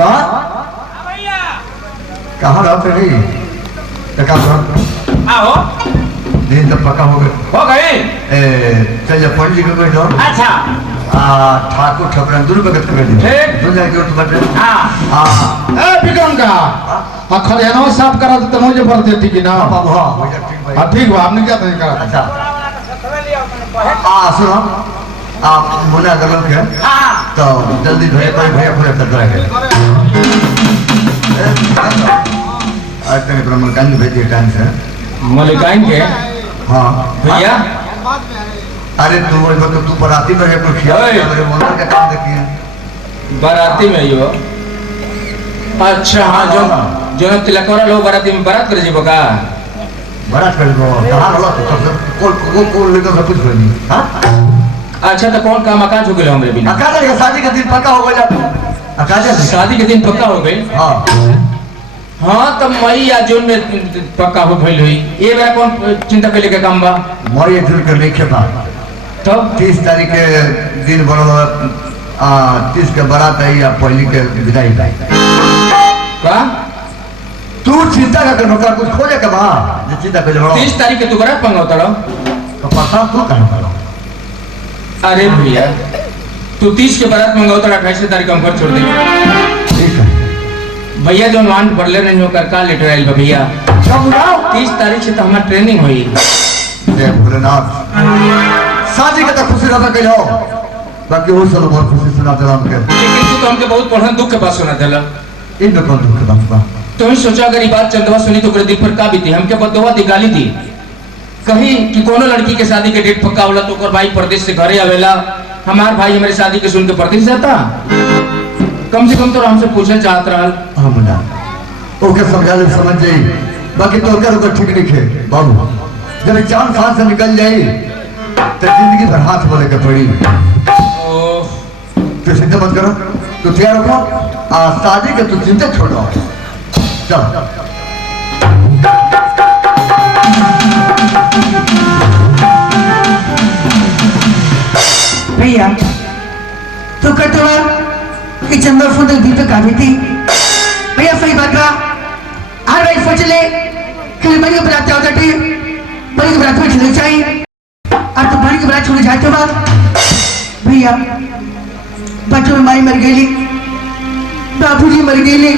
बा कहाँ रहा फिर आओ दिन तो पक्का हो गए चल पंडित जी को बैठो अच्छा ठाकुर ठकुरन दूर भगत कर दी दूर जाके उठ बैठे ए बिकम का खलियाना साफ करा तो तनो जो भरते ठीक ना बाबू हां भैया ठीक भाई ठीक बा आपने क्या नहीं करा अच्छा सुनो आप मुना कर लो क्या तो जल्दी भैया पूरे कर रहे आज तक ब्रह्मकांड भेजिए टाइम से मलिकाइन के हाँ भैया अरे तू तू बराती में कुछ मेरे मोना का काम देखिए बाराती में यो अच्छा हाँ जो तिलकोरा लोग बाराती में बारात कर जीवो का बारात कर दो कहाँ होला तो कोल लेकर सब कुछ कर दी हाँ अच्छा तो कौन काम आकाश हो गए हमरे बिना आकाश का शादी का दिन पक्का हो गया आकाश शादी के दिन पक्का हो गए हाँ हाँ तब मई या जून में पक्का हो भइल हुई ये बार कौन चिंता के लेके काम बा मई जून के लिखे था तो 30 तारीख के दिन बड़ो 30 के बारात आई या पहली के विदाई आई का तू चिंता कर नौकर कुछ खोजे के बा जो चिंता कर बड़ो 30 तारीख के तू बारात मंगावता रहो तो पता तू कहां करो अरे भैया तू 30 के बारात मंगावता रहा 28 तारीख हम घर छोड़ दे ठीक है भैया जो मान पढ़ले नहीं होकर का लेटर आइल बा भैया 30 तारीख से तो हमार ट्रेनिंग हुई जय भोलेनाथ शादी का तो खुशी रहा कहो बाकी वो सब बहुत खुशी सुना चला हमके लेकिन तू तो हमके बहुत पढ़न दुख के बात सुना देला इन कौन दुख के बात बा तो ही सोचा अगर ये बात चंदवा सुनी तो करे दिल पर का बीती हमके बदवा दी गाली दी कहीं कि कोनो लड़की के शादी के डेट पक्का होला तो ओकर भाई प्रदेश से घरे आवेला हमार भाई हमारी शादी के सुन के प्रदेश जाता कम से कम तो हमसे पूछल चाहत रहल हम ना ओके समझा ले समझ जाई बाकी तो ओकर ठीक नहीं है बाबू जब जान सांस से निकल जाई तो जिंदगी भर हाथ बोले के पड़ी तो चिंता मत करो तो तैयार रखो शादी के तो चिंता छोड़ो चल भैया तो कहते हुआ कि चंद्र फुंदक दीपक आवी थी भैया सही बात का हर भाई सोच ले कि बड़ी बरात होता थी बड़ी बरात में चले जाए और तो बड़ी बरात छोड़ जाते बाद भैया बच्चों में माई मर गई बाबूजी मर गए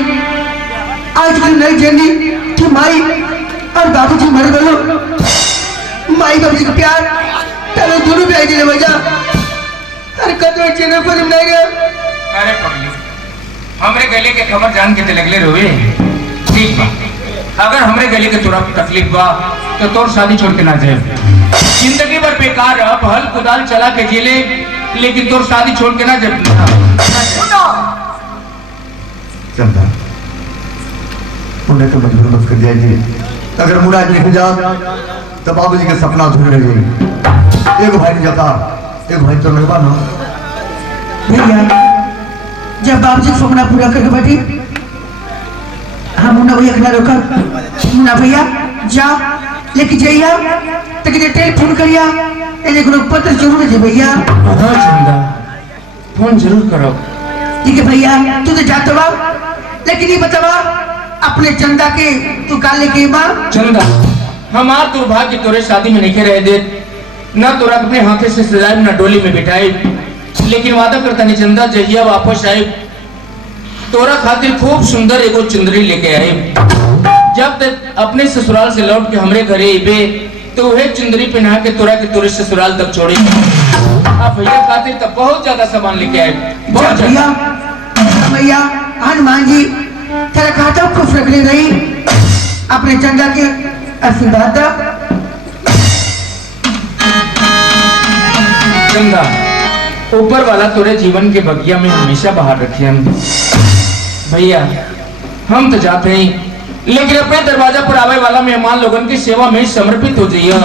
आज कल नहीं जानी कि माई और बाबूजी मर गए माई बाबूजी का प्यार चलो दोनों भी आई गए भैया अरे कदम चेहरे पर नहीं गया अरे पगली हमरे गले के खबर जान के लगले रोवे ठीक बा अगर हमरे गले के तुरंत तकलीफ बा तो तोर शादी छोड़ के ना जाए जिंदगी भर बेकार अब हल कुदाल चला के जिले लेकिन तोर शादी छोड़ के ना जाए चंदा उन्हें तो मजबूर मत कर दिया जी अगर मुराद नहीं जा तो बाबूजी का सपना अधूरा रह गई एक भाई नहीं जाता एक भाई तो लगवा ना भैया जब बाबूजी सपना पूरा करके बैठी हम मुन्ना भैया खड़ा रोकर मुन्ना भैया जाओ लेके जाइए तक टेलीफोन करिया एक पत्र जरूर दे भैया हाँ चंदा फोन जरूर करो ठीक है भैया तू तो जाते बा लेकिन ये बतावा अपने चंदा के तू काल लेके बा चंदा हमार दुर्भाग्य तोरे शादी में नहीं रह दे न तोरा अपने हाथे से सजाए न डोली में बिठाए लेकिन वादा करता नहीं चंदा जहिया वापस आए तोरा खातिर खूब सुंदर एगो चुंदरी लेके आए जब तक अपने ससुराल से लौट के हमरे घरे आइबे तो वह चुंदरी पहना के तोरे ससुराल तक छोड़ी आप भैया खातिर तब बहुत ज्यादा सामान लेके आए बहुत भैया भैया हनुमान जी तेरा खाता खुश रखने गई अपने चंदा के आशीर्वाद चंदा ऊपर वाला तोरे जीवन के बगिया में हमेशा बाहर रखे हम भैया हम तो जाते हैं लेकिन अपने दरवाजा पर आवे वाला मेहमान लोगन की सेवा में समर्पित हो जाइए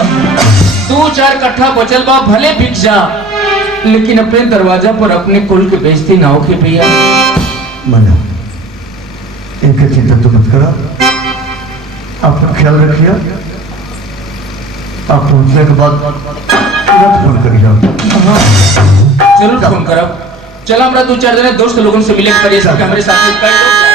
2-4 कट्ठा बचल बा भले बिक जा लेकिन अपने दरवाजा पर अपने कुल की बेइज्जती ना हो भैया मना इनकी चिंता तो मत करो अपना ख्याल रखिए आप पहुंचने के बाद तुरंत फोन करिए जरूर फोन करब चला हमरा दो चार जने दोस्त लोगों से मिले के पड़े, हमारे साथ में कई लोग